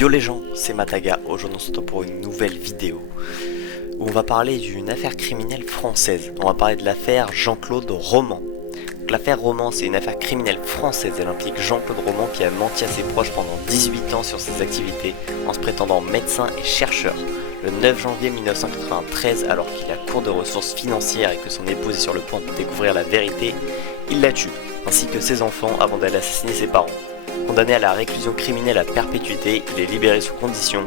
Yo les gens, c'est Mataga. Aujourd'hui on se retrouve pour une nouvelle vidéo où on va parler d'une affaire criminelle française. On va parler de l'affaire Jean-Claude Roman. Donc, l'affaire Roman, c'est une affaire criminelle française. Elle implique Jean-Claude Roman qui a menti à ses proches pendant 18 ans sur ses activités en se prétendant médecin et chercheur. Le 9 janvier 1993, alors qu'il a court de ressources financières et que son épouse est sur le point de découvrir la vérité, il la tue, ainsi que ses enfants avant d'aller assassiner ses parents. Condamné à la réclusion criminelle à perpétuité, il est libéré sous condition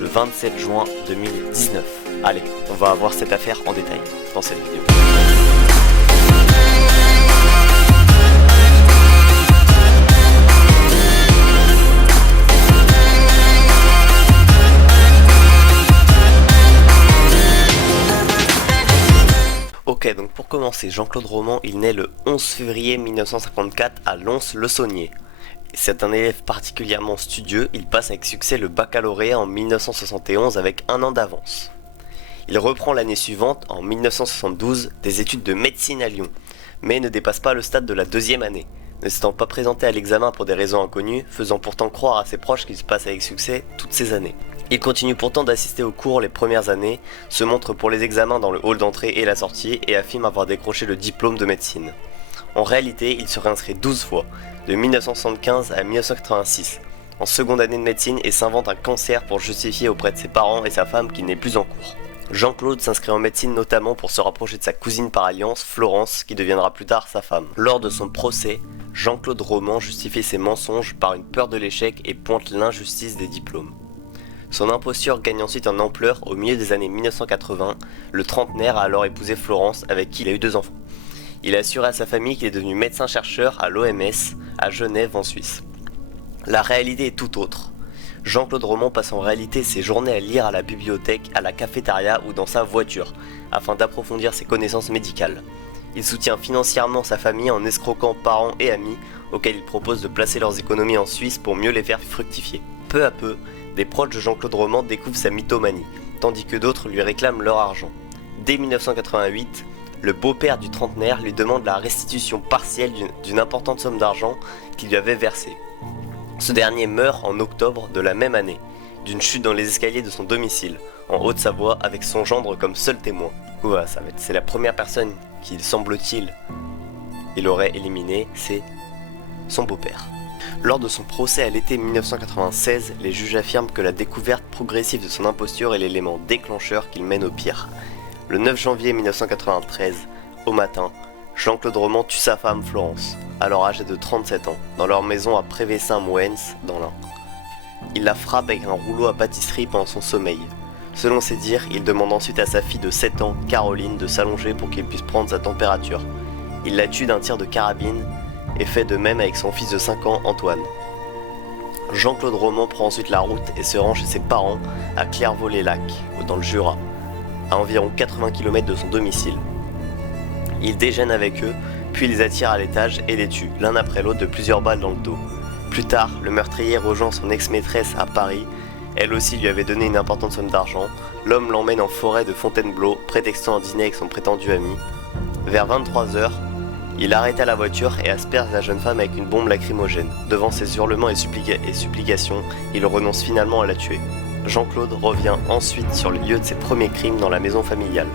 le 27 juin 2019. Allez, on va voir cette affaire en détail dans cette vidéo. Ok, donc pour commencer, Jean-Claude Roman, il naît le 11 février 1954 à Lons-le-Saunier. C'est un élève particulièrement studieux, il passe avec succès le baccalauréat en 1971 avec un an d'avance. Il reprend l'année suivante, en 1972, des études de médecine à Lyon, mais ne dépasse pas le stade de la deuxième année, ne s'étant pas présenté à l'examen pour des raisons inconnues, faisant pourtant croire à ses proches qu'il se passe avec succès toutes ces années. Il continue pourtant d'assister aux cours les premières années, se montre pour les examens dans le hall d'entrée et la sortie et affirme avoir décroché le diplôme de médecine. En réalité, il se réinscrit 12 fois, de 1975 à 1986, en seconde année de médecine et s'invente un cancer pour justifier auprès de ses parents et sa femme qu'il n'est plus en cours. Jean-Claude s'inscrit en médecine notamment pour se rapprocher de sa cousine par alliance, Florence, qui deviendra plus tard sa femme. Lors de son procès, Jean-Claude Roman justifie ses mensonges par une peur de l'échec et pointe l'injustice des diplômes. Son imposture gagne ensuite en ampleur au milieu des années 1980, le trentenaire a alors épousé Florence avec qui il a eu 2 enfants. Il a assuré à sa famille qu'il est devenu médecin-chercheur à l'OMS, à Genève en Suisse. La réalité est tout autre. Jean-Claude Roman passe en réalité ses journées à lire à la bibliothèque, à la cafétéria ou dans sa voiture, afin d'approfondir ses connaissances médicales. Il soutient financièrement sa famille en escroquant parents et amis, auxquels il propose de placer leurs économies en Suisse pour mieux les faire fructifier. Peu à peu, des proches de Jean-Claude Roman découvrent sa mythomanie, tandis que d'autres lui réclament leur argent. Dès 1988, le beau-père du trentenaire lui demande la restitution partielle d'une importante somme d'argent qu'il lui avait versée. Ce dernier meurt en octobre de la même année, d'une chute dans les escaliers de son domicile, en Haute-Savoie, avec son gendre comme seul témoin. Voilà, c'est la première personne qu'il semble-t-il il aurait éliminé, c'est son beau-père. Lors de son procès à l'été 1996, les juges affirment que la découverte progressive de son imposture est l'élément déclencheur qu'il mène au pire. Le 9 janvier 1993, au matin, Jean-Claude Roman tue sa femme Florence, alors âgée de 37 ans, dans leur maison à Prévessin-Moëns, dans l'Ain. Il la frappe avec un rouleau à pâtisserie pendant son sommeil. Selon ses dires, il demande ensuite à sa fille de 7 ans, Caroline, de s'allonger pour qu'il puisse prendre sa température. Il la tue d'un tir de carabine et fait de même avec son fils de 5 ans, Antoine. Jean-Claude Roman prend ensuite la route et se rend chez ses parents à Clairvaux-les-Lacs, dans le Jura, à environ 80 km de son domicile. Il déjeune avec eux, puis les attire à l'étage et les tue, l'un après l'autre de plusieurs balles dans le dos. Plus tard, le meurtrier rejoint son ex-maîtresse à Paris, elle aussi lui avait donné une importante somme d'argent. L'homme l'emmène en forêt de Fontainebleau, prétextant un dîner avec son prétendu ami. Vers 23 h, il arrêta la voiture et asperge la jeune femme avec une bombe lacrymogène. Devant ses hurlements et supplications, il renonce finalement à la tuer. Jean-Claude revient ensuite sur le lieu de ses premiers crimes dans la maison familiale.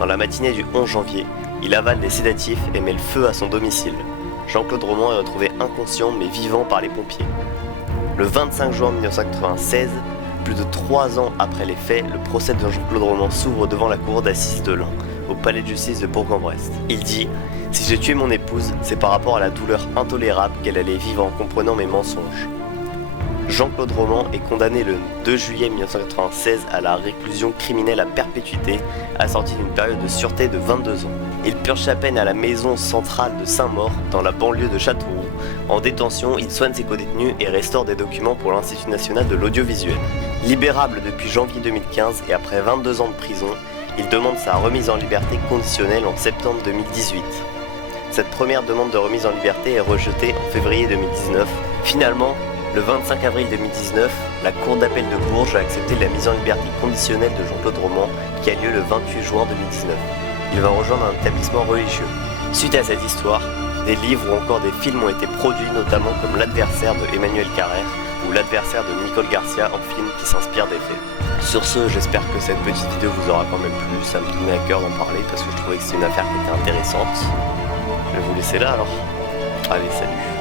Dans la matinée du 11 janvier, il avale des sédatifs et met le feu à son domicile. Jean-Claude Roman est retrouvé inconscient mais vivant par les pompiers. Le 25 juin 1996, plus de 3 ans après les faits, le procès de Jean-Claude Roman s'ouvre devant la cour d'assises de l'Ain, au palais de justice de Bourg-en-Bresse. Il dit « Si j'ai tué mon épouse, c'est par rapport à la douleur intolérable qu'elle allait vivre en comprenant mes mensonges. » Jean-Claude Roman est condamné le 2 juillet 1996 à la réclusion criminelle à perpétuité, assortie d'une période de sûreté de 22 ans. Il purge sa peine à la maison centrale de Saint-Maur, dans la banlieue de Châteauroux. En détention, il soigne ses codétenus et restaure des documents pour l'Institut national de l'audiovisuel. Libérable depuis janvier 2015 et après 22 ans de prison, il demande sa remise en liberté conditionnelle en septembre 2018. Cette première demande de remise en liberté est rejetée en février 2019. Finalement, le 25 avril 2019, la Cour d'appel de Bourges a accepté la mise en liberté conditionnelle de Jean-Claude Roman qui a lieu le 28 juin 2019. Il va rejoindre un établissement religieux. Suite à cette histoire, des livres ou encore des films ont été produits, notamment comme L'Adversaire de Emmanuel Carrère ou l'adversaire de Nicole Garcia, un film qui s'inspire des faits. Sur ce, j'espère que cette petite vidéo vous aura quand même plu, ça me tenait à cœur d'en parler parce que je trouvais que c'était une affaire qui était intéressante. Je vais vous laisser là alors. Allez, salut.